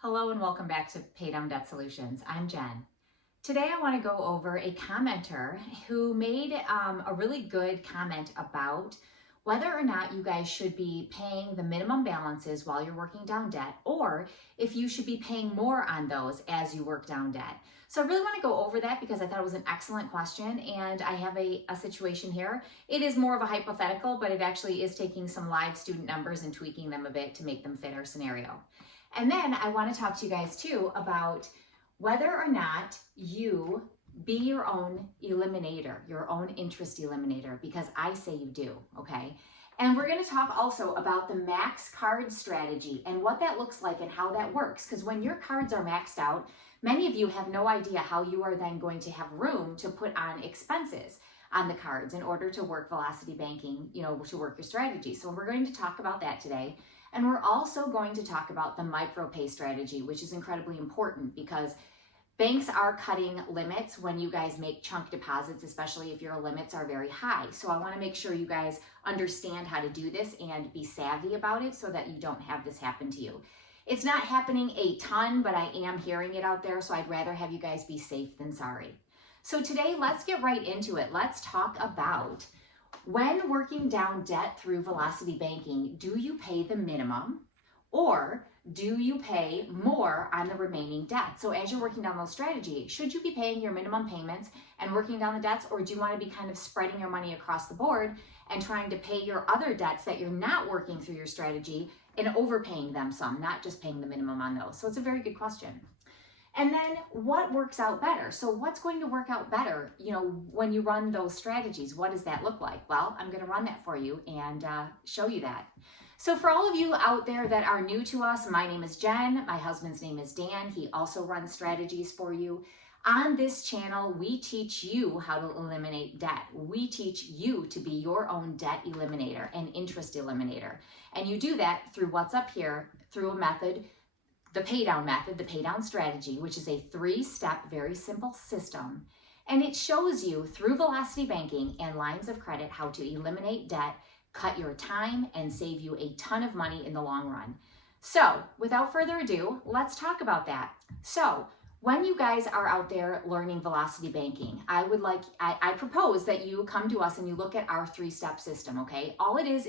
Hello and welcome back to Pay Down Debt Solutions. I'm Jen. Today I want to go over a commenter who made a really good comment about whether or not you guys should be paying the minimum balances while you're working down debt, or if you should be paying more on those as you work down debt. So I really want to go over that because I thought it was an excellent question, and I have a situation here. It is more of a hypothetical, but it actually is taking some live student numbers and tweaking them a bit to make them fit our scenario. And then I want to talk to you guys too about whether or not you be your own eliminator, your own interest eliminator, because I say you do, okay? And we're going to talk also about the max card strategy and what that looks like and how that works. Because when your cards are maxed out, many of you have no idea how you are then going to have room to put on expenses on the cards in order to work velocity banking, to work your strategy. So we're going to talk about that today. And we're also going to talk about the micro-pay strategy, which is incredibly important because banks are cutting limits when you guys make chunk deposits, especially if your limits are very high. So I want to make sure you guys understand how to do this and be savvy about it so that you don't have this happen to you. It's not happening a ton, but I am hearing it out there, so I'd rather have you guys be safe than sorry. So today, let's get right into it. Let's talk about when working down debt through velocity banking, do you pay the minimum or do you pay more on the remaining debt? So as you're working down those strategies, should you be paying your minimum payments and working down the debts, or do you want to be kind of spreading your money across the board and trying to pay your other debts that you're not working through your strategy and overpaying them some, not just paying the minimum on those? So it's a very good question. And then what works out better? So what's going to work out better, when you run those strategies? What does that look like? Well, I'm going to run that for you and show you that. So for all of you out there that are new to us, my name is Jen. My husband's name is Dan. He also runs strategies for you. On this channel, we teach you how to eliminate debt. We teach you to be your own debt eliminator and interest eliminator. And you do that through what's up here, through a method, the pay down method, the pay down strategy, which is a 3-step, very simple system. And it shows you through velocity banking and lines of credit how to eliminate debt, cut your time, and save you a ton of money in the long run. So without further ado, let's talk about that. So when you guys are out there learning velocity banking, I propose that you come to us and you look at our 3-step system, okay? All it is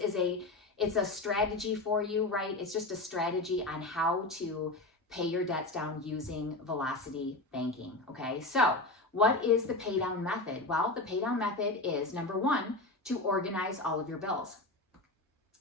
it's a strategy for you, right? It's just a strategy on how to pay your debts down using velocity banking, okay? So what is the pay down method? Well, the pay down method is, number 1, to organize all of your bills.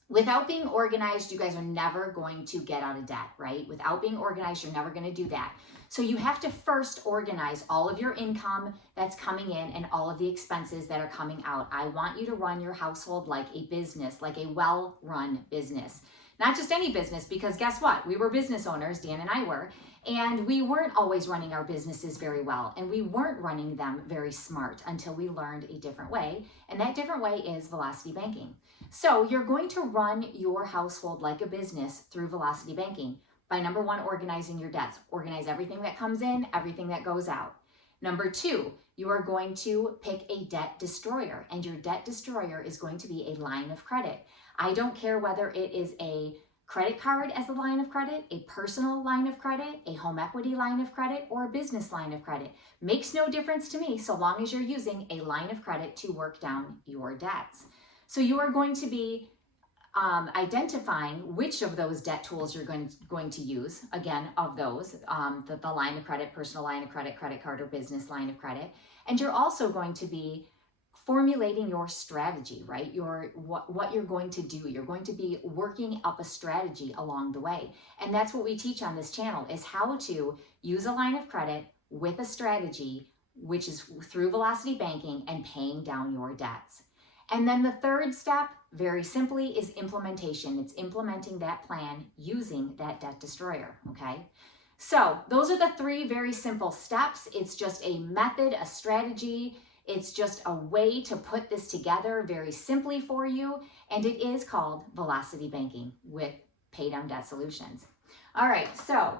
Without being organized, you guys are never going to get out of debt, right? Without being organized, you're never going to do that. So you have to first organize all of your income that's coming in and all of the expenses that are coming out. I want you to run your household like a business, like a well-run business. Not just any business, because guess what? We were business owners, Dan and I were, and we weren't always running our businesses very well, and we weren't running them very smart until we learned a different way, and that different way is velocity banking. So you're going to run your household like a business through velocity banking by, number 1, organizing your debts. Organize everything that comes in, everything that goes out. Number 2, you are going to pick a debt destroyer, and your debt destroyer is going to be a line of credit. I don't care whether it is a credit card as a line of credit, a personal line of credit, a home equity line of credit, or a business line of credit. Makes no difference to me so long as you're using a line of credit to work down your debts. So you are going to be identifying which of those debt tools you're going to use, again, of those, the line of credit, personal line of credit, credit card, or business line of credit. And you're also going to be formulating your strategy, right? What you're going to do. You're going to be working up a strategy along the way. And that's what we teach on this channel, is how to use a line of credit with a strategy, which is through velocity banking and paying down your debts. And then the 3rd step, very simply, is implementation. It's implementing that plan using that debt destroyer, okay? So those are the 3 very simple steps. It's just a method, a strategy. It's just a way to put this together very simply for you, and it is called velocity banking with Pay Down Debt Solutions. All right, so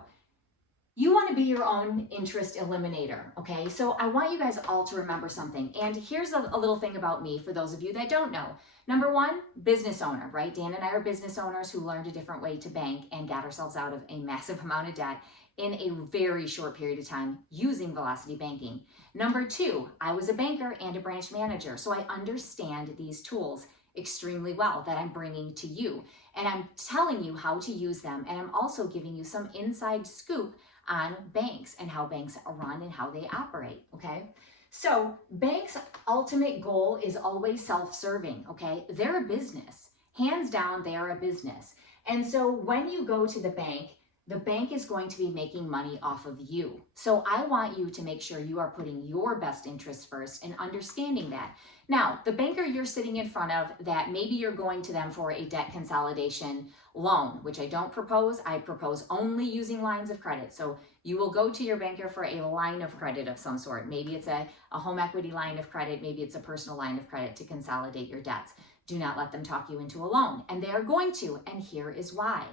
You want to be your own interest eliminator, okay? So I want you guys all to remember something. And here's a little thing about me for those of you that don't know. Number one, business owner, right? Dan and I are business owners who learned a different way to bank and got ourselves out of a massive amount of debt in a very short period of time using Velocity Banking. Number two, I was a banker and a branch manager, so I understand these tools extremely well that I'm bringing to you. And I'm telling you how to use them, and I'm also giving you some inside scoop on banks and how banks run and how they operate, okay? So banks' ultimate goal is always self-serving, okay? They're a business. Hands down, they are a business. And so when you go to the bank is going to be making money off of you. So I want you to make sure you are putting your best interests first and understanding that. Now, the banker you're sitting in front of that maybe you're going to them for a debt consolidation loan, which I don't propose. I propose only using lines of credit. So you will go to your banker for a line of credit of some sort. Maybe it's a home equity line of credit. Maybe it's a personal line of credit to consolidate your debts. Do not let them talk you into a loan. And they are going to, and here is why.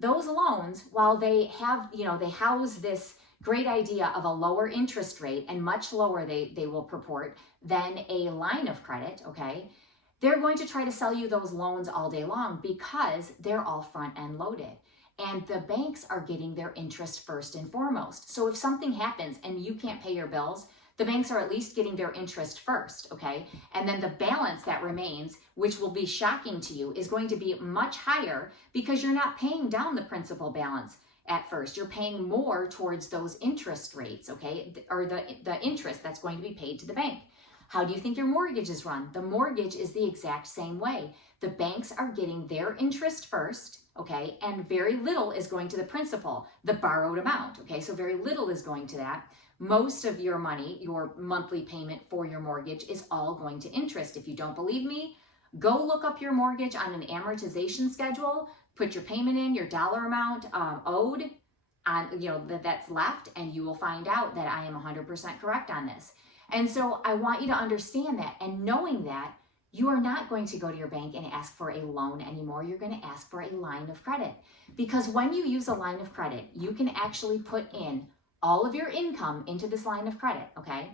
Those loans, while they have, they house this great idea of a lower interest rate and much lower they will purport than a line of credit, okay? They're going to try to sell you those loans all day long because they're all front end loaded. And the banks are getting their interest first and foremost. So if something happens and you can't pay your bills, the banks are at least getting their interest first, okay? And then the balance that remains, which will be shocking to you, is going to be much higher because you're not paying down the principal balance at first. You're paying more towards those interest rates, okay? Or the interest that's going to be paid to the bank. How do you think your mortgage is run? The mortgage is the exact same way. The banks are getting their interest first, okay? And very little is going to the principal, the borrowed amount, okay? So very little is going to that. Most of your money, your monthly payment for your mortgage is all going to interest. If you don't believe me, go look up your mortgage on an amortization schedule, put your payment in, your dollar amount owed, on, that's left, and you will find out that I am 100% correct on this. And so I want you to understand that, and knowing that, you are not going to go to your bank and ask for a loan anymore. You're going to ask for a line of credit. Because when you use a line of credit, you can actually put in all of your income into this line of credit, okay?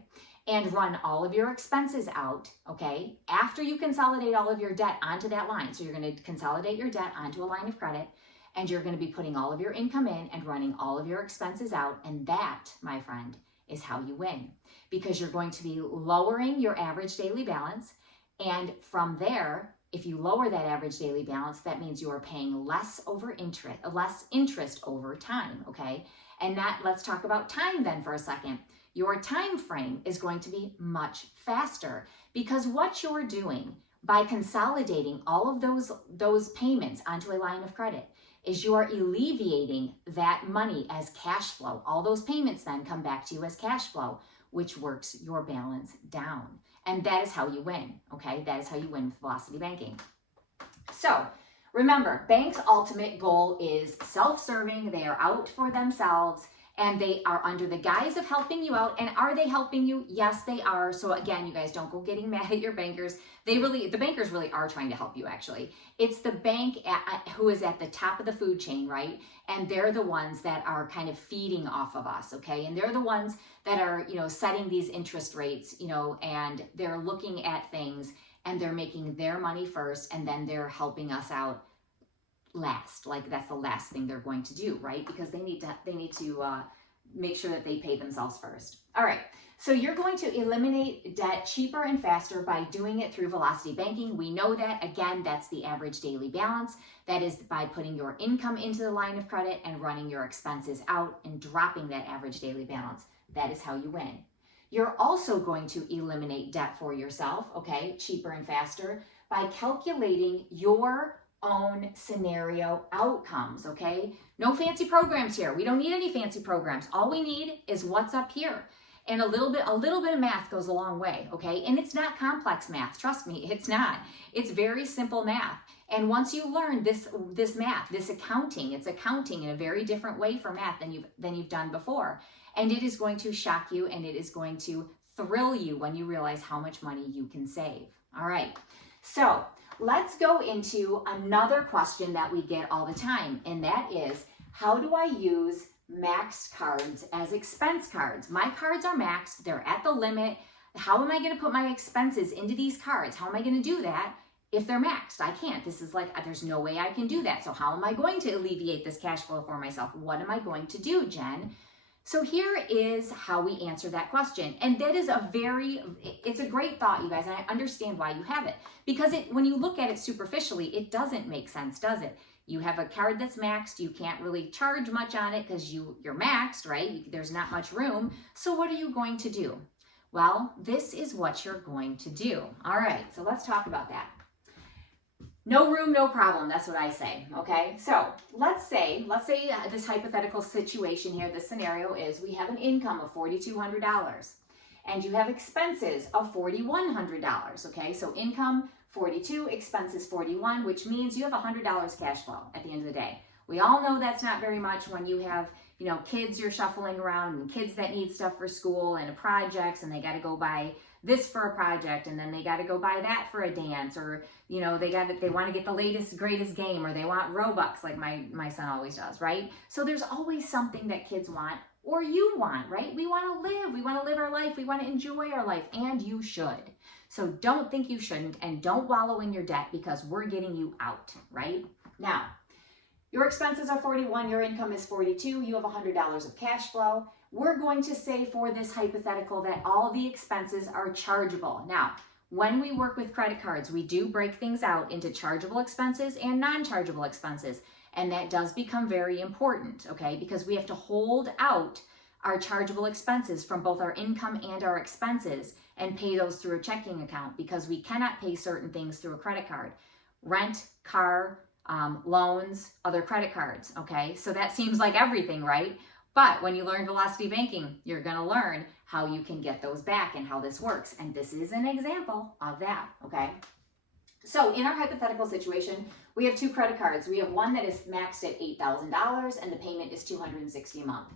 And run all of your expenses out, okay? After you consolidate all of your debt onto that line. So you're going to consolidate your debt onto a line of credit, and you're going to be putting all of your income in and running all of your expenses out. And that, my friend, is how you win. Because you're going to be lowering your average daily balance. And from there, if you lower that average daily balance, that means you are paying less interest over time, okay? And let's talk about time then for a second. Your time frame is going to be much faster because what you're doing by consolidating all of those payments onto a line of credit is you're alleviating that money as cash flow. All those payments then come back to you as cash flow, which works your balance down. And that is how you win, okay? That is how you win with Velocity Banking. So remember, banks' ultimate goal is self-serving. They are out for themselves, and they are under the guise of helping you out. And are they helping you? Yes, they are. So again, you guys, don't go getting mad at your bankers. The bankers really are trying to help you, actually. It's the bank who is at the top of the food chain, right? And they're the ones that are kind of feeding off of us, okay? And they're the ones that are, setting these interest rates, and they're looking at things and they're making their money first, and then they're helping us out last. Like that's the last thing they're going to do, right? Because they need to make sure that they pay themselves first. All right. So you're going to eliminate debt cheaper and faster by doing it through Velocity Banking. We know that. Again, that's the average daily balance. That is by putting your income into the line of credit and running your expenses out and dropping that average daily balance. That is how you win. You're also going to eliminate debt for yourself, okay, cheaper and faster, by calculating your own scenario outcomes, okay? No fancy programs here. We don't need any fancy programs. All we need is what's up here. And a little bit of math goes a long way, okay? And it's not complex math. Trust me, it's not. It's very simple math. And once you learn this math, this accounting, it's accounting in a very different way for math than you've done before. And it is going to shock you, and it is going to thrill you when you realize how much money you can save. All right. So let's go into another question that we get all the time, and that is, how do I use maxed cards as expense cards. My cards are maxed, they're at the limit. How am I going to put my expenses into these cards? How am I going to do that if they're maxed? I can't. This is like, there's no way I can do that. So how am I going to alleviate this cash flow for myself? What am I going to do, Jen? So here is how we answer that question. And that is it's a great thought, you guys, and I understand why you have it. Because when you look at it superficially, it doesn't make sense, does it? You have a card that's maxed, you can't really charge much on it because you're maxed, right? There's not much room. So what are you going to do? Well, this is what you're going to do. All right, so let's talk about that. No room, no problem. That's what I say, okay? So let's say this hypothetical situation here, this scenario is we have an income of $4,200 and you have expenses of $4,100, okay? So income 42, expenses 41, which means you have $100 cash flow at the end of the day. We all know that's not very much when you have, you know, kids you're shuffling around and kids that need stuff for school and projects and they got to go buy this for a project and then they got to go buy that for a dance, or, you know, they want to get the latest, greatest game, or they want Robux like my son always does, right? So there's always something that kids want or you want, right? We want to live our life. We want to enjoy our life, and you should. So don't think you shouldn't, and don't wallow in your debt because we're getting you out, right? Now, your expenses are 41, your income is 42, you have $100 of cash flow. We're going to say for this hypothetical that all the expenses are chargeable. Now, when we work with credit cards, we do break things out into chargeable expenses and non-chargeable expenses. And that does become very important, okay? Because we have to hold out our chargeable expenses from both our income and our expenses and pay those through a checking account, because we cannot pay certain things through a credit card. Rent, car, loans, other credit cards, okay? So that seems like everything, right? But when you learn velocity banking, you're gonna learn how you can get those back and how this works. And this is an example of that, okay? So in our hypothetical situation, we have two credit cards. We have one that is maxed at $8,000 and the payment is $260 a month.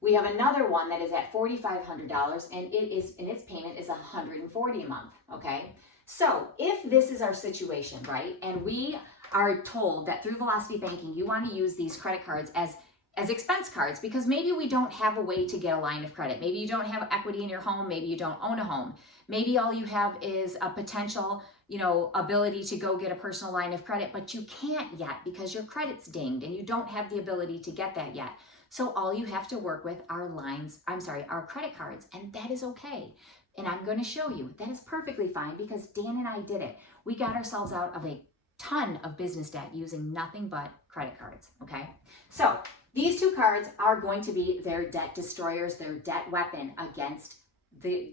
We have another one that is at $4,500 and its payment is $140 a month, okay? So if this is our situation, right, and we are told that through velocity banking, you want to use these credit cards as expense cards because maybe we don't have a way to get a line of credit. Maybe you don't have equity in your home. Maybe you don't own a home. Maybe all you have is a potential, you know, ability to go get a personal line of credit, but you can't yet because your credit's dinged and you don't have the ability to get that yet. So all you have to work with are our credit cards, and that is okay. And I'm going to show you that is perfectly fine because Dan and I did it. We got ourselves out of a ton of business debt using nothing but credit cards, okay? So these two cards are going to be their debt destroyers, their debt weapon against the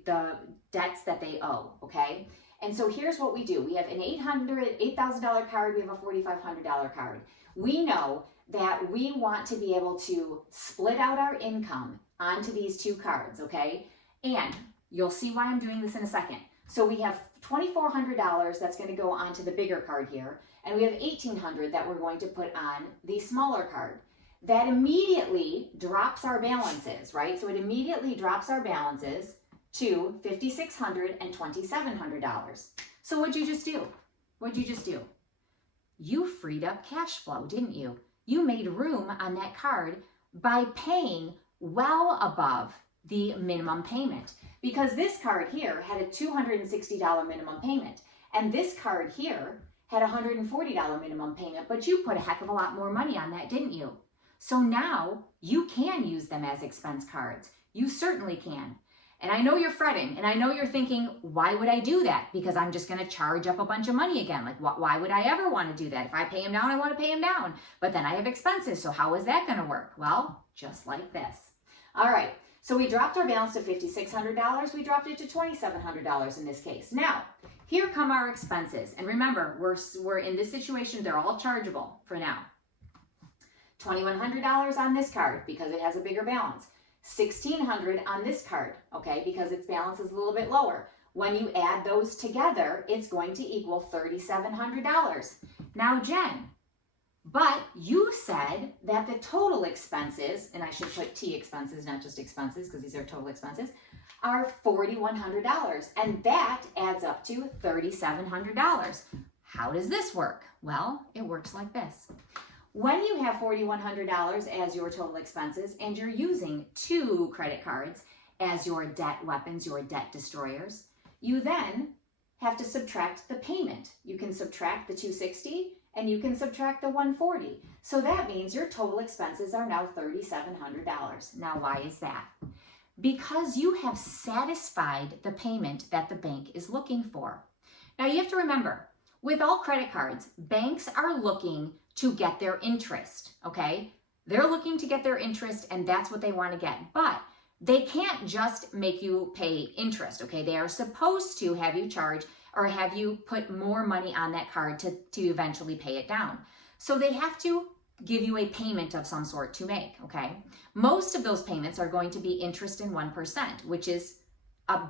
debts that they owe, okay? And so here's what we do. We have an $8,000 card, we have a $4,500 card. We know that we want to be able to split out our income onto these two cards, okay? And you'll see why I'm doing this in a second. So we have $2,400 that's going to go onto the bigger card here, and we have $1,800 that we're going to put on the smaller card. That immediately drops our balances, right? So it immediately drops our balances to $5,600 and $2,700. So what'd you just do? What'd you just do? You freed up cash flow, didn't you? You made room on that card by paying well above the minimum payment, because this card here had a $260 minimum payment and this card here had a $140 minimum payment, but you put a heck of a lot more money on that, didn't you? So now you can use them as expense cards. You certainly can. And I know you're fretting and I know you're thinking, why would I do that? Because I'm just going to charge up a bunch of money again. Like, why would I ever want to do that? If I pay him down, I want to pay him down. But then I have expenses. So how is that going to work? Well, just like this. All right. So we dropped our balance to $5,600. We dropped it to $2,700 in this case. Now, here come our expenses. And remember, we're in this situation, they're all chargeable for now. $2,100 on this card because it has a bigger balance. $1,600 on this card, okay, because its balance is a little bit lower. When you add those together, it's going to equal $3,700. Now, Jen, but you said that the total expenses, and I should put T expenses, not just expenses, because these are total expenses, are $4,100, and that adds up to $3,700. How does this work? Well, it works like this. When you have $4,100 as your total expenses and you're using 2 credit cards as your debt weapons, your debt destroyers, you then have to subtract the payment. You can subtract the $260 and you can subtract the $140. So that means your total expenses are now $3,700. Now, why is that? Because you have satisfied the payment that the bank is looking for. Now, you have to remember, with all credit cards, banks are looking to get their interest, okay? They're looking to get their interest and that's what they want to get. But they can't just make you pay interest, okay? They are supposed to have you charge or have you put more money on that card to eventually pay it down. So they have to give you a payment of some sort to make, okay? Most of those payments are going to be interest in 1%, which is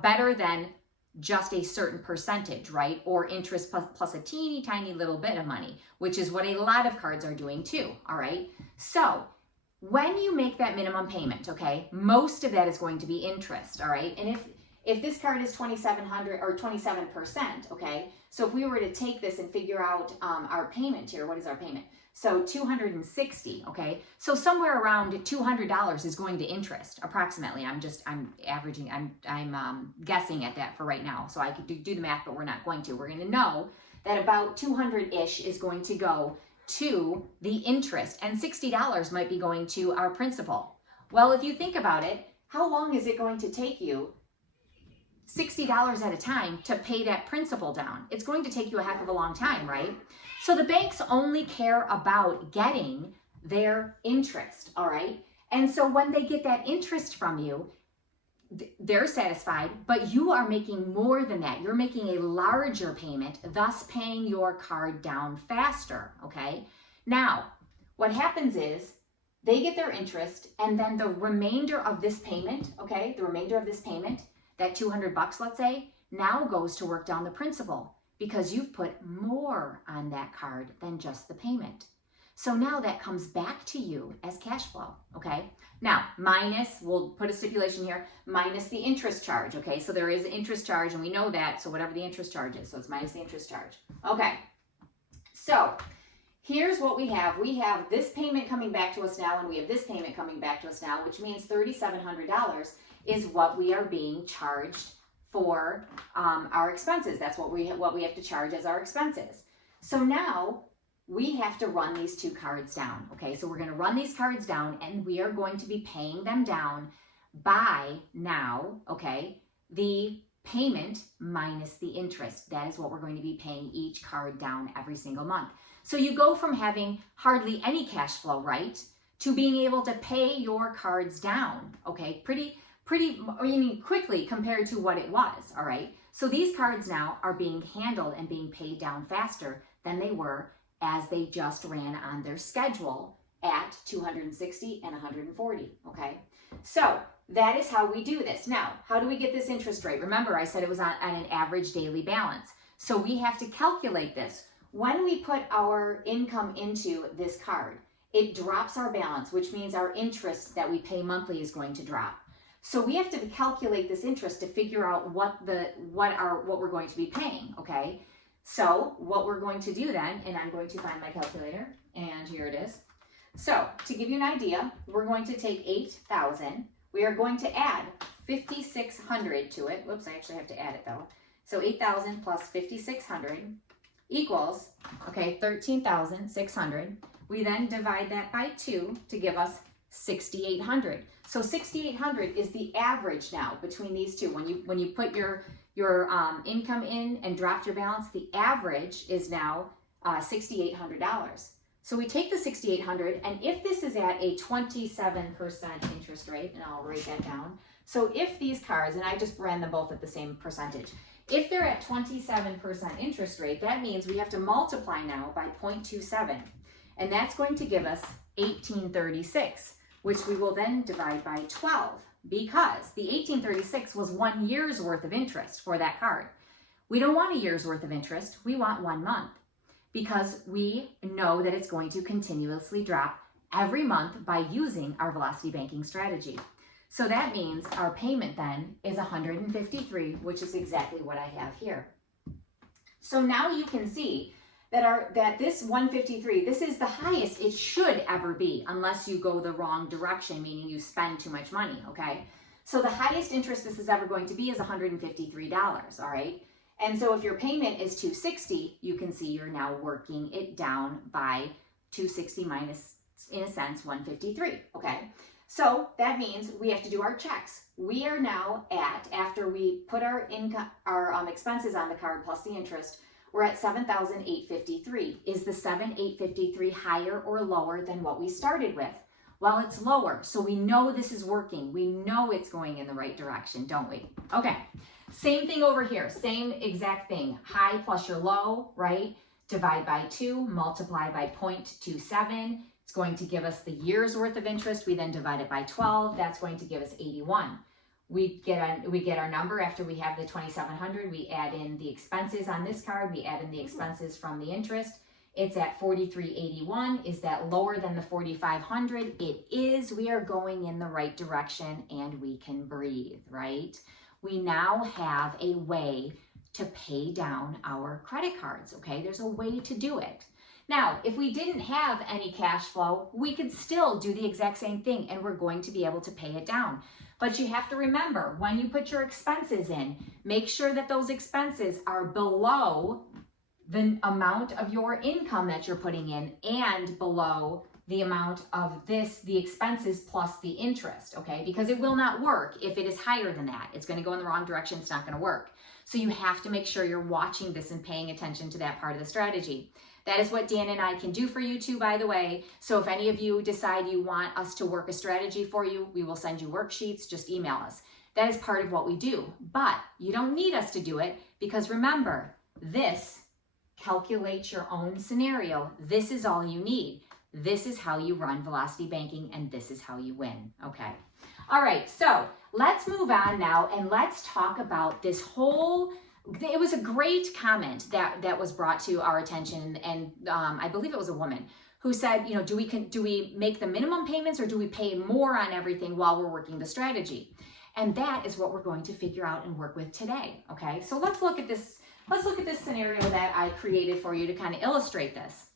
better than just a certain percentage, right? Or interest plus a teeny tiny little bit of money, which is what a lot of cards are doing too, all right? So when you make that minimum payment, okay, most of that is going to be interest, all right? And if this card is 2,700 or 27%, okay, so if we were to take this and figure out our payment here, what is our payment? So $260, okay? So somewhere around $200 is going to interest, approximately. I'm averaging, I'm guessing at that for right now. So I could do the math, but we're not going to. We're going to know that about 200-ish is going to go to the interest, and $60 might be going to our principal. Well, if you think about it, how long is it going to take you $60 at a time to pay that principal down? It's going to take you a heck of a long time, right? So the banks only care about getting their interest, all right? And so when they get that interest from you, they're satisfied, but you are making more than that. You're making a larger payment, thus paying your card down faster, okay? Now, what happens is they get their interest, and then the remainder of this payment, okay, the remainder of this payment, that $200, let's say, now goes to work down the principal because you've put more on that card than just the payment. So now that comes back to you as cash flow, okay? Now, minus, we'll put a stipulation here, minus the interest charge, okay? So there is an interest charge, and we know that, so whatever the interest charge is, so it's minus the interest charge. Okay, so here's what we have. We have this payment coming back to us now, and we have this payment coming back to us now, which means $3,700 is what we are being charged for our expenses. That's what we have to charge as our expenses. So now we have to run these 2 cards down, okay? So we're going to run these cards down, and we are going to be paying them down by now, okay, the payment minus the interest. That is what we're going to be paying each card down every single month. So you go from having hardly any cash flow, right, to being able to pay your cards down, okay, pretty quickly compared to what it was, all right? So these cards now are being handled and being paid down faster than they were as they just ran on their schedule at $260 and $140, okay? So that is how we do this. Now, how do we get this interest rate? Remember, I said it was on an average daily balance. So we have to calculate this. When we put our income into this card, it drops our balance, which means our interest that we pay monthly is going to drop. So we have to calculate this interest to figure out what we're going to be paying, okay? So what we're going to do then, and I'm going to find my calculator, and here it is. So to give you an idea, we're going to take 8,000. We are going to add 5,600 to it. Whoops, I actually have to add it though. So 8,000 plus 5,600 equals, okay, 13,600. We then divide that by 2 to give us 6,800. So 6,800 is the average now between these two. When you put your income in and dropped your balance, the average is now $6,800. So we take the $6,800, and if this is at a 27% interest rate, and I'll write that down. So if these cards, and I just ran them both at the same percentage, if they're at 27% interest rate, that means we have to multiply now by 0.27, and that's going to give us 1836, which we will then divide by 12, because the 1836 was 1 year's worth of interest for that card. We don't want a year's worth of interest, we want 1 month, because we know that it's going to continuously drop every month by using our velocity banking strategy. So that means our payment then is $153, which is exactly what I have here. So now you can see that this 153, this is the highest it should ever be unless you go the wrong direction, meaning you spend too much money, okay? So the highest interest this is ever going to be is $153, all right? And so if your payment is $260, you can see you're now working it down by 260 minus, in a sense, 153, okay? So that means we have to do our checks. We are now at, after we put our income, our expenses on the card plus the interest, we're at $7,853. Is the $7,853 higher or lower than what we started with? Well, it's lower, so we know this is working. We know it's going in the right direction, don't we? Okay, same thing over here, same exact thing. High plus your low, right? Divide by 2, multiply by 0.27. It's going to give us the year's worth of interest. We then divide it by 12. That's going to give us 81. We get our number after we have the 2,700. We add in the expenses on this card. We add in the expenses from the interest. It's at 4381. Is that lower than the 4,500? It is. We are going in the right direction and we can breathe, right? We now have a way to pay down our credit cards, okay? There's a way to do it. Now, if we didn't have any cash flow, we could still do the exact same thing and we're going to be able to pay it down. But you have to remember, when you put your expenses in, make sure that those expenses are below the amount of your income that you're putting in and below the amount of the expenses plus the interest, okay? Because it will not work if it is higher than that. It's going to go in the wrong direction. It's not going to work. So you have to make sure you're watching this and paying attention to that part of the strategy. That is what Dan and I can do for you too, by the way. So if any of you decide you want us to work a strategy for you, we will send you worksheets. Just email us. That is part of what we do. But you don't need us to do it because remember, this calculates your own scenario. This is all you need. This is how you run Velocity Banking and this is how you win, okay? All right, so let's move on now and let's talk about this whole. It was a great comment that was brought to our attention, and I believe it was a woman who said, you know, do we make the minimum payments or do we pay more on everything while we're working the strategy? And that is what we're going to figure out and work with today, okay? So let's look at this. Let's look at this scenario that I created for you to kind of illustrate this.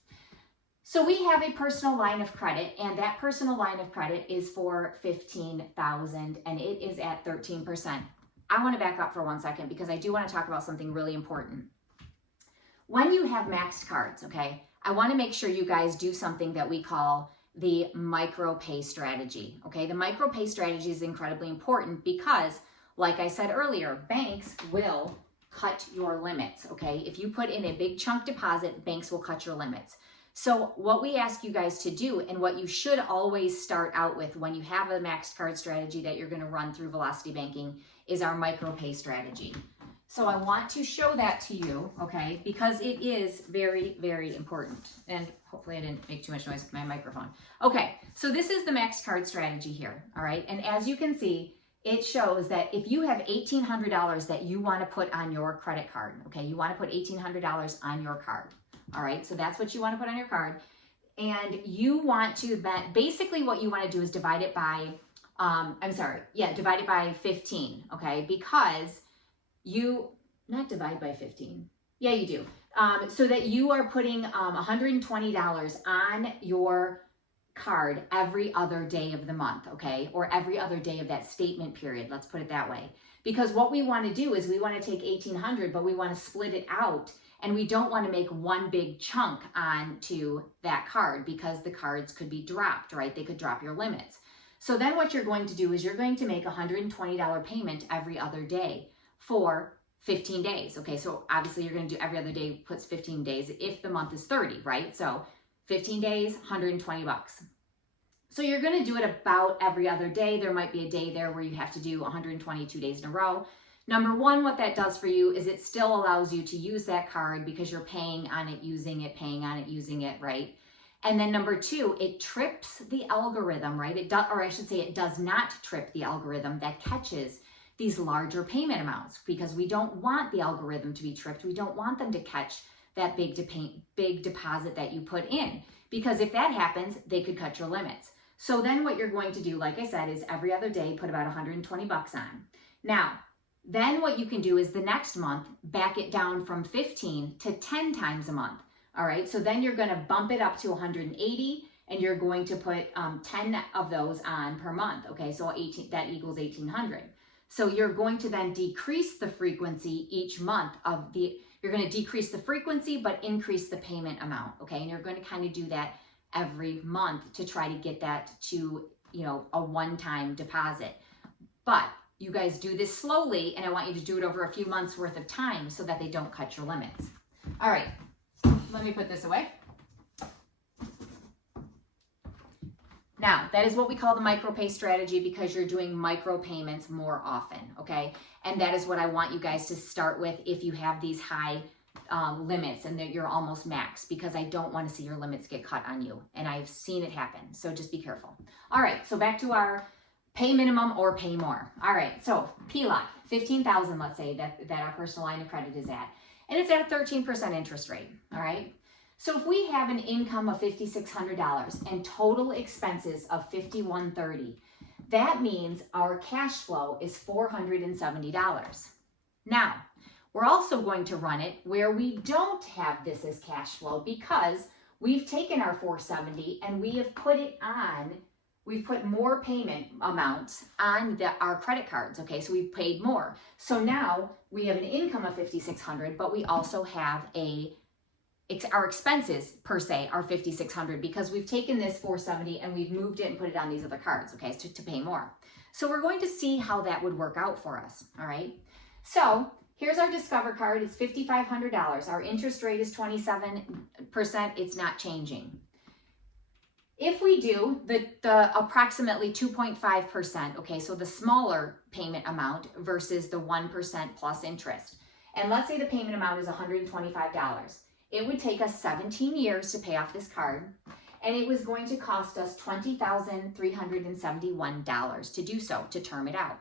So we have a personal line of credit, and that personal line of credit is for $15,000, and it is at 13%. I want to back up for 1 second because I do want to talk about something really important. When you have maxed cards, okay, I want to make sure you guys do something that we call the micro pay strategy, okay? The micro pay strategy is incredibly important because, like I said earlier, banks will cut your limits, okay? If you put in a big chunk deposit, banks will cut your limits. So what we ask you guys to do, and what you should always start out with when you have a maxed card strategy that you're going to run through Velocity Banking, is our micro pay strategy. So I want to show that to you, okay, because it is very, very important. And hopefully I didn't make too much noise with my microphone. Okay, so this is the maxed card strategy here, all right? And as you can see, it shows that if you have $1,800 that you want to put on your credit card, okay, you want to put $1,800 on your card. All right, so that's what you want to put on your card. And you want to, basically what you want to do is divide it by, divide it by 15, okay? Because not divide by 15. Yeah, you do. So that you are putting $120 on your card every other day of the month, okay? Or every other day of that statement period, let's put it that way. Because what we want to do is we want to take $1,800, but we want to split it out. And we don't want to make one big chunk onto that card because the cards could be dropped, right? They could drop your limits. So then what you're going to do is you're going to make a $120 payment every other day for 15 days. Okay, so obviously you're going to do every other day puts 15 days if the month is 30, right? So 15 days, 120 bucks. So you're going to do it about every other day. There might be a day there where you have to do 122 days in a row. Number one, what that does for you is it still allows you to use that card because you're paying on it, using it, paying on it, using it, right? And then number two, it trips the algorithm, right? It does not trip the algorithm that catches these larger payment amounts because we don't want the algorithm to be tripped. We don't want them to catch that big deposit that you put in because if that happens, they could cut your limits. So then what you're going to do, like I said, is every other day, put about 120 bucks on. Now, then what you can do is the next month, back it down from 15 to 10 times a month. All right, so then you're going to bump it up to 180, and you're going to put 10 of those on per month. Okay, so 18, that equals 1,800. So you're going to then decrease the frequency each month of you're going to decrease the frequency, but increase the payment amount. Okay, and you're going to kind of do that every month to try to get that to, you know, a one-time deposit. But you guys do this slowly, and I want you to do it over a few months worth of time so that they don't cut your limits. All right, let me put this away. Now, that is what we call the micropay strategy because you're doing micro payments more often, okay? And that is what I want you guys to start with if you have these high limits and that you're almost max, because I don't want to see your limits get cut on you. And I've seen it happen, so just be careful. All right, so back to our pay minimum or pay more. All right, so HELOC, $15,000, let's say that our personal line of credit is at, and it's at a 13% interest rate, all right? So if we have an income of $5,600 and total expenses of $5,130, that means our cash flow is $470. Now, we're also going to run it where we don't have this as cash flow because we've taken our $470 and we have put it on, we've put more payment amounts on our credit cards, okay? So we've paid more. So now we have an income of $5,600, but we also have our expenses per se are $5,600 because we've taken this $470 and we've moved it and put it on these other cards, okay, to pay more. So we're going to see how that would work out for us, all right? So here's our Discover card. It's $5,500. Our interest rate is 27%. It's not changing. If we do the approximately 2.5%, okay, so the smaller payment amount versus the 1% plus interest, and let's say the payment amount is $125. It would take us 17 years to pay off this card, and it was going to cost us $20,371 to do so, to term it out.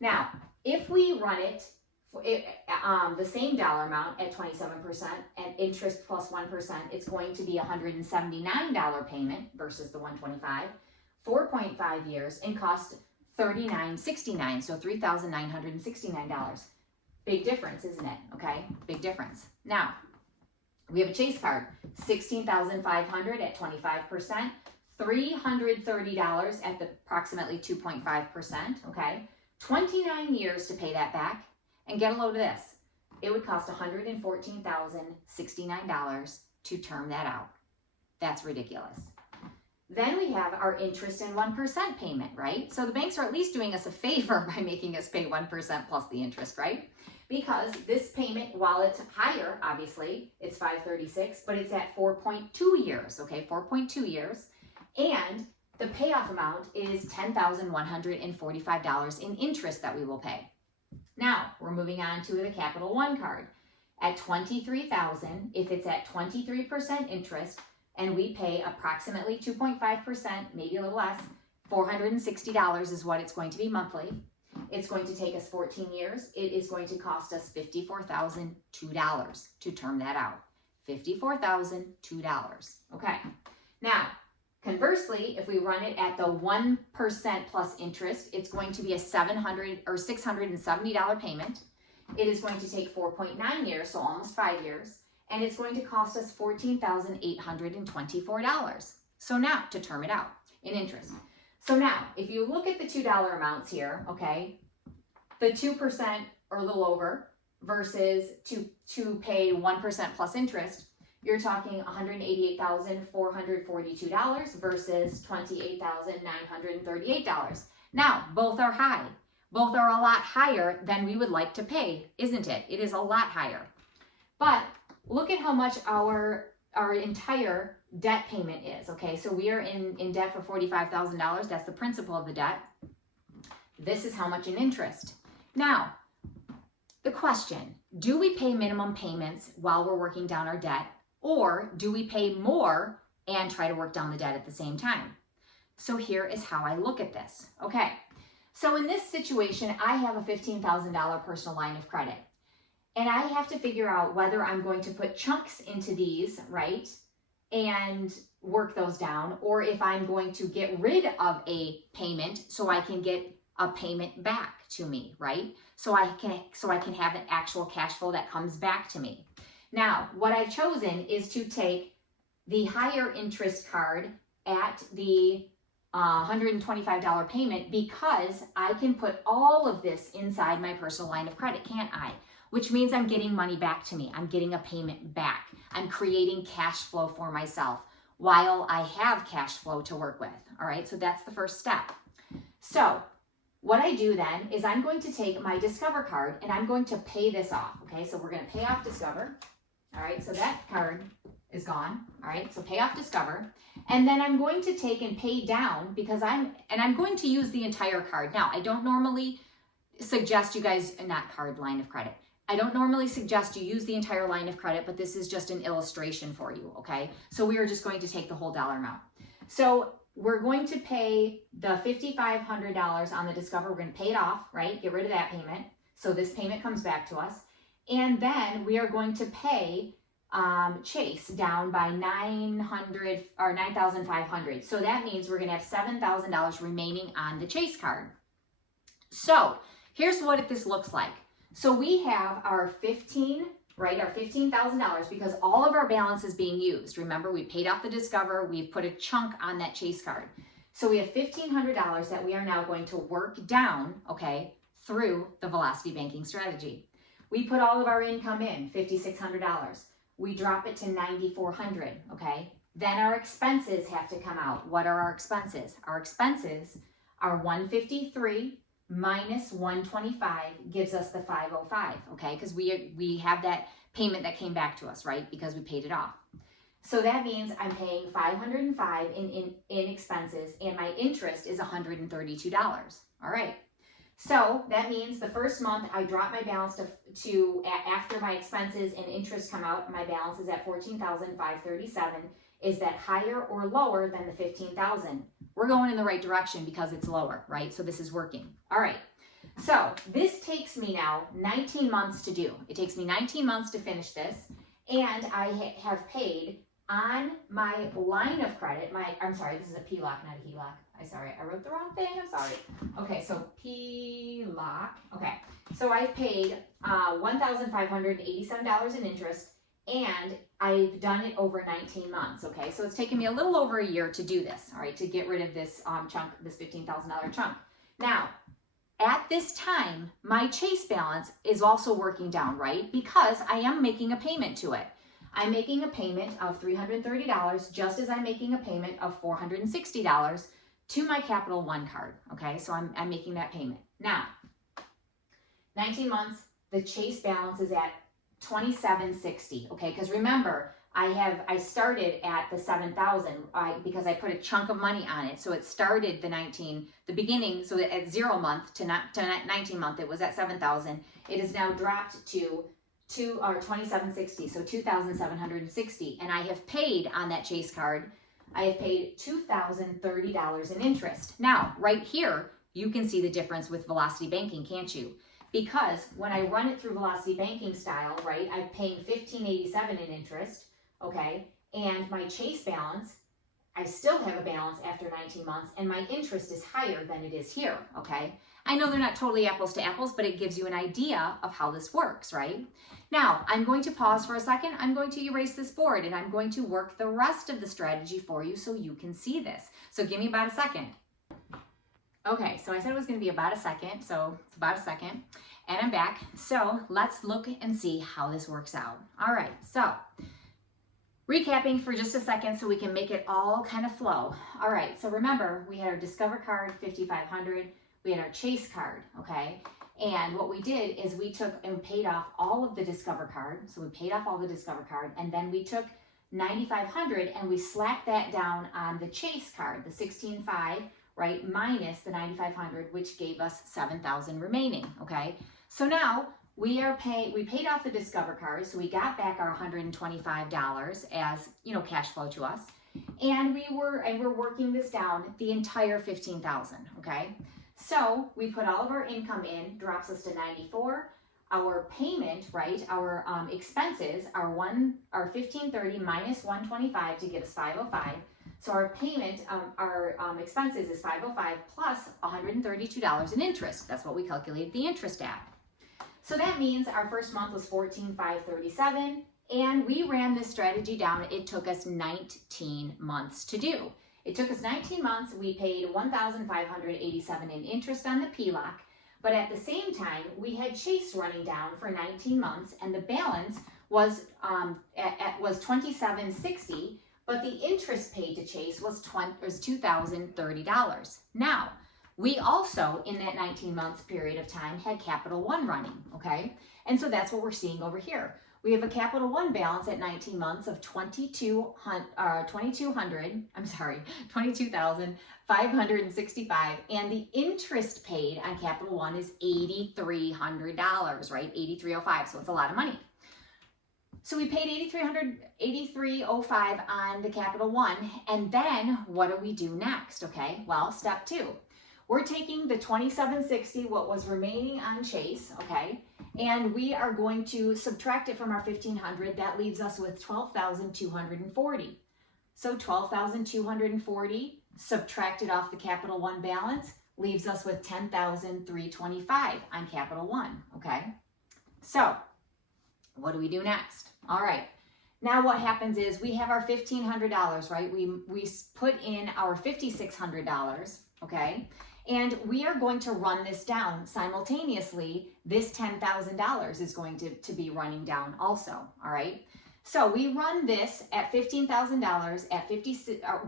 Now, if we run it, the same dollar amount at 27% and interest plus 1%, it's going to be $179 payment versus the $125, 4.5 years, and cost $39.69, so $3,969. Big difference, isn't it? Okay, big difference. Now, we have a Chase card, $16,500 at 25%, $330 at the approximately 2.5%, okay? 29 years to pay that back, and get a load of this. It would cost $114,069 to term that out. That's ridiculous. Then we have our interest and 1% payment, right? So the banks are at least doing us a favor by making us pay 1% plus the interest, right? Because this payment, while it's higher, obviously, it's $536, but it's at 4.2 years, okay, 4.2 years. And the payoff amount is $10,145 in interest that we will pay. Now, we're moving on to the Capital One card. At $23,000, if it's at 23% interest, and we pay approximately 2.5%, maybe a little less, $460 is what it's going to be monthly. It's going to take us 14 years. It is going to cost us $54,002 to term that out. $54,002. Okay. Now, conversely, if we run it at the 1% plus interest, it's going to be a $670 payment. It is going to take 4.9 years, so almost 5 years, and it's going to cost us $14,824. So now, to term it out in interest. So now, if you look at the $2 amounts here, okay, the 2% or a little over versus to pay 1% plus interest, you're talking $188,442 versus $28,938. Now, both are high. Both are a lot higher than we would like to pay, isn't it? It is a lot higher. But look at how much our entire debt payment is, okay? So we are in debt for $45,000. That's the principal of the debt. This is how much in interest. Now, the question, do we pay minimum payments while we're working down our debt, or do we pay more and try to work down the debt at the same time? So here is how I look at this, okay? So in this situation, I have a $15,000 personal line of credit, and I have to figure out whether I'm going to put chunks into these, right, and work those down, or if I'm going to get rid of a payment so I can get a payment back to me, right? So I can have an actual cash flow that comes back to me. Now, what I've chosen is to take the higher interest card at the $125 payment because I can put all of this inside my personal line of credit, can't I? Which means I'm getting money back to me. I'm getting a payment back. I'm creating cash flow for myself while I have cash flow to work with. All right, so that's the first step. So what I do then is I'm going to take my Discover card and I'm going to pay this off. Okay, so we're going to pay off Discover. All right, so that card is gone. All right, so pay off Discover. And then I'm going to take and pay down because I'm going to use the entire card. Now, I don't normally suggest you guys, not card, line of credit. I don't normally suggest you use the entire line of credit, but this is just an illustration for you, okay? So we are just going to take the whole dollar amount. So we're going to pay the $5,500 on the Discover. We're going to pay it off, right? Get rid of that payment. So this payment comes back to us. And then we are going to pay Chase down by $9,500. So that means we're going to have $7,000 remaining on the Chase card. So here's what this looks like. So we have our $15,000 because all of our balance is being used. Remember, we paid off the Discover. We've put a chunk on that Chase card. So we have $1,500 that we are now going to work down, okay, through the Velocity Banking strategy. We put all of our income in, $5,600. We drop it to $9,400, okay? Then our expenses have to come out. What are our expenses? Our expenses are $153 minus $125 gives us the $505, okay? Because we have that payment that came back to us, right? Because we paid it off. So that means I'm paying $505 in expenses and my interest is $132, all right? So that means the first month I drop my balance to after my expenses and interest come out, my balance is at $14,537. Is that higher or lower than the $15,000? We're going in the right direction because it's lower, right? So this is working. All right. So this takes me now 19 months to do. It takes me 19 months to finish this. And I have paid on my line of credit, I'm sorry, this is a PLOC, not a HELOC. I wrote the wrong thing, I'm sorry. Okay, so PLOC, okay. So I've paid $1,587 in interest and I've done it over 19 months, okay? So it's taken me a little over a year to do this, all right, to get rid of this chunk, this $15,000 chunk. Now, at this time, my Chase balance is also working down, right? Because I am making a payment to it. I'm making a payment of $330 just as I'm making a payment of $460 to my Capital One card, okay? So I'm making that payment. Now, 19 months, the Chase balance is at $2,760, okay? Because remember, I started at the $7,000 because I put a chunk of money on it. So it started the beginning, so at 0 month to 19 month, it was at $7,000. It is now dropped to $2,760, so $2,760. And I have paid on that Chase card, I have paid $2,030 in interest. Now, right here, you can see the difference with Velocity Banking, can't you? Because when I run it through Velocity Banking style, right, I'm paying $1,587 in interest, okay? And my Chase balance, I still have a balance after 19 months, and my interest is higher than it is here, okay? I know they're not totally apples to apples, but it gives you an idea of how this works, right? Now, I'm going to pause for a second. I'm going to erase this board, and I'm going to work the rest of the strategy for you so you can see this. So give me about a second. Okay, so I said it was going to be about a second, so it's about a second, and I'm back. So let's look and see how this works out. All right, so recapping for just a second so we can make it all kind of flow. All right, so remember, we had our Discover card, $5,500. We had our Chase card, okay? And what we did is we took and paid off all of the Discover card. So we paid off all the Discover card, and then we took $9,500 and we slapped that down on the Chase card, the $16,500, right, minus the $9,500, which gave us $7,000 remaining, okay? So now we paid off the Discover card, so we got back our $125 as, cash flow to us. And we're working this down the entire $15,000, okay? So we put all of our income in, drops us to $94. Our payment, right, our expenses are $1,530 minus $125 to get us $505. So our payment, our expenses is $505 plus $132 in interest. That's what we calculated the interest at. So that means our first month was $14,537. And we ran this strategy down. It took us 19 months to do. It took us 19 months. We paid $1,587 in interest on the PLOC, but at the same time, we had Chase running down for 19 months, and the balance was $2,760, but the interest paid to Chase was $2,030. Now, we also, in that 19 months period of time, had Capital One running, okay? And so that's what we're seeing over here. We have a Capital One balance at 19 months of $22,565, and the interest paid on Capital One is $8,300, right? $8,305, so it's a lot of money. So we paid $8,305 on the Capital One, and then what do we do next? Okay, well, step 2. We're taking the $2,760, what was remaining on Chase, okay, and we are going to subtract it from our $1,500. That leaves us with $12,240. So $12,240 subtracted off the Capital One balance leaves us with $10,325 on Capital One, okay? So what do we do next? All right. Now what happens is we have our $1,500, right? We put in our $5,600, okay? And we are going to run this down simultaneously. This $10,000 is going to be running down also, all right? So we run this at $15,000 at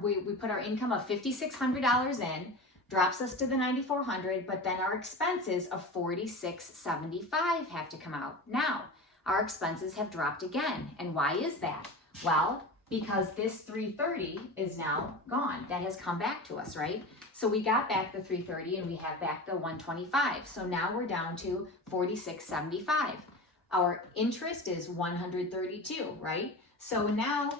we put our income of $5,600 in, drops us to the $9,400, but then our expenses of $4,675 have to come out. Now, our expenses have dropped again. And why is that? Well, because this $330 is now gone. That has come back to us, right? So we got back the $330 and we have back the $125. So now we're down to $4,675. Our interest is $132, right? So now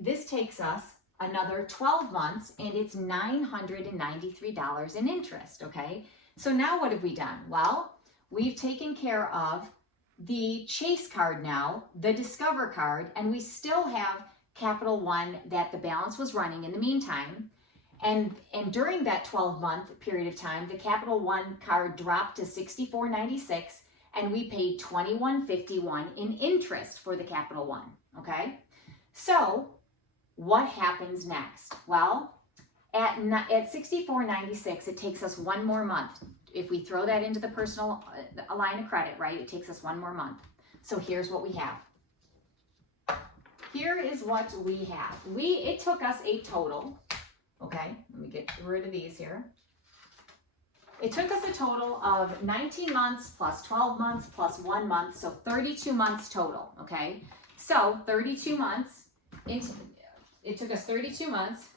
this takes us another 12 months and it's $993 in interest, okay? So now what have we done? Well, we've taken care of the Chase card now, the Discover card, and we still have Capital One that the balance was running in the meantime. And during that 12-month period of time, the Capital One card dropped to $64.96, and we paid $21.51 in interest for the Capital One, okay? So what happens next? Well, at $64.96, it takes us one more month. If we throw that into the personal line of credit, right, it takes us one more month. So here's what we have. Here is what we have. It took us a total, okay, let me get rid of these here. It took us a total of 19 months plus 12 months plus 1 month, so 32 months total, okay? So 32 months, it took us 32 months,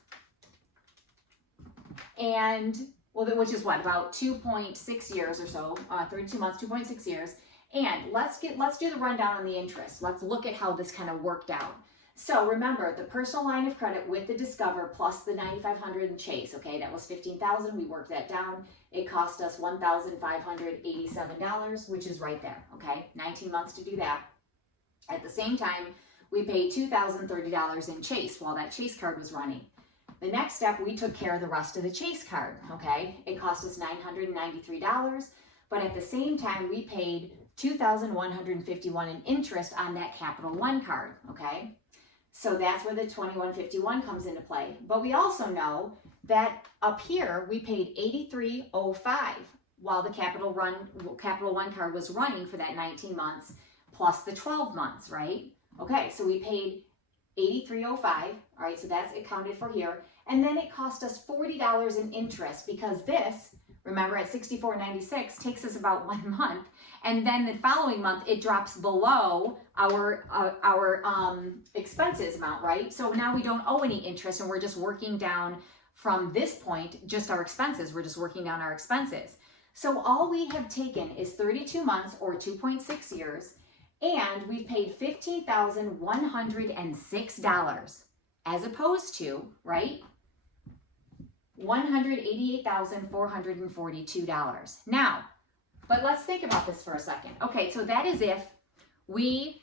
and, well, which is what, about 2.6 years or so, 32 months, 2.6 years. And let's do the rundown on the interest. Let's look at how this kind of worked out. So remember, the personal line of credit with the Discover plus the $9,500 in Chase, okay, that was $15,000. We worked that down. It cost us $1,587, which is right there, okay? 19 months to do that. At the same time, we paid $2,030 in Chase while that Chase card was running. The next step, we took care of the rest of the Chase card, okay? It cost us $993, but at the same time, we paid $2,151 in interest on that Capital One card, okay? So that's where the $21.51 comes into play. But we also know that up here, we paid $83.05 while the Capital One card was running for that 19 months plus the 12 months, right? Okay, so we paid $83.05, all right, so that's accounted for here. And then it cost us $40 in interest because this, remember, at $64.96 takes us about 1 month, and then the following month it drops below our expenses amount, right? So now we don't owe any interest, and we're just working down from this point just our expenses. We're just working down our expenses. So all we have taken is 32 months or 2.6 years, and we've paid $15,106 as opposed to, right, $188,442. Now, but let's think about this for a second. Okay, so that is if we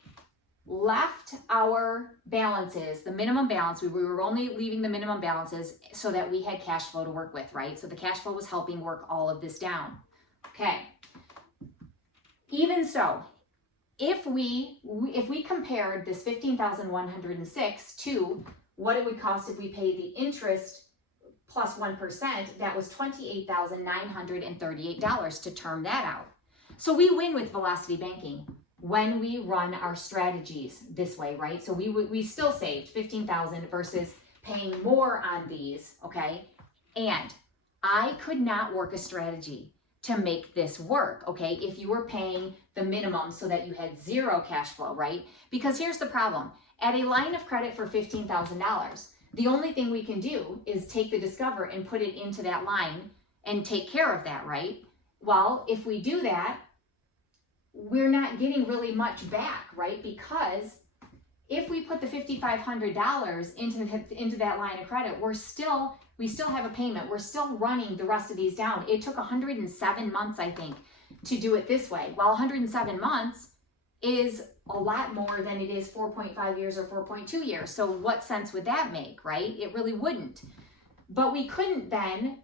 left our balances, the minimum balance, we were only leaving the minimum balances so that we had cash flow to work with, right? So the cash flow was helping work all of this down. Okay. Even so, if we compared this $15,106 to what it would cost if we paid the interest plus 1%, that was $28,938 to term that out. So we win with velocity banking when we run our strategies this way, right? So we still saved $15,000 versus paying more on these, okay? And I could not work a strategy to make this work, okay? If you were paying the minimum so that you had zero cash flow, right? Because here's the problem. At a line of credit for $15,000, the only thing we can do is take the Discover and put it into that line and take care of that, right? Well, if we do that, we're not getting really much back, right? Because if we put the $5,500 into that line of credit, we still have a payment. We're still running the rest of these down. It took 107 months, I think, to do it this way. While 107 months is a lot more than it is 4.5 years or 4.2 years. So what sense would that make, right? It really wouldn't. But we couldn't then,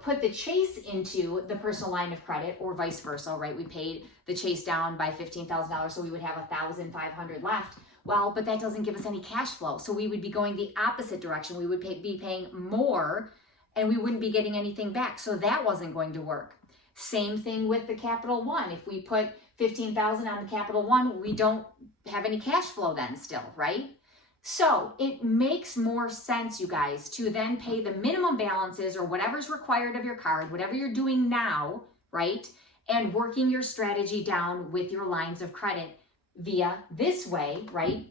put the Chase into the personal line of credit or vice versa, right? We paid the Chase down by $15,000, so we would have $1,500 left. Well, but that doesn't give us any cash flow. So we would be going the opposite direction. We would be paying more and we wouldn't be getting anything back. So that wasn't going to work. Same thing with the Capital One. If we put $15,000 on the Capital One, we don't have any cash flow then still, right? So it makes more sense, you guys, to then pay the minimum balances or whatever's required of your card, whatever you're doing now, right? And working your strategy down with your lines of credit via this way, right?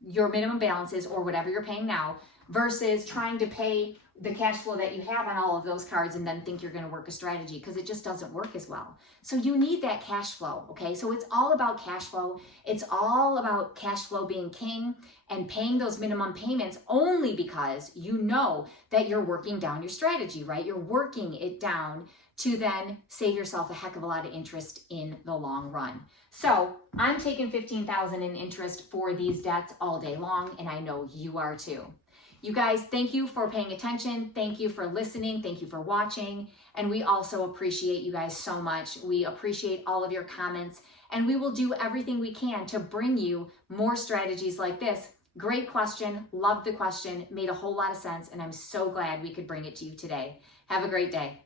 Your minimum balances or whatever you're paying now versus trying to pay the cash flow that you have on all of those cards and then think you're going to work a strategy, because it just doesn't work as well. So you need that cash flow, okay? So it's all about cash flow. It's all about cash flow being king and paying those minimum payments only because you know that you're working down your strategy, right? You're working it down to then save yourself a heck of a lot of interest in the long run. So I'm taking $15,000 in interest for these debts all day long, and I know you are too. You guys, thank you for paying attention. Thank you for listening. Thank you for watching. And we also appreciate you guys so much. We appreciate all of your comments, and we will do everything we can to bring you more strategies like this. Great question. Loved the question. Made a whole lot of sense, and I'm so glad we could bring it to you today. Have a great day.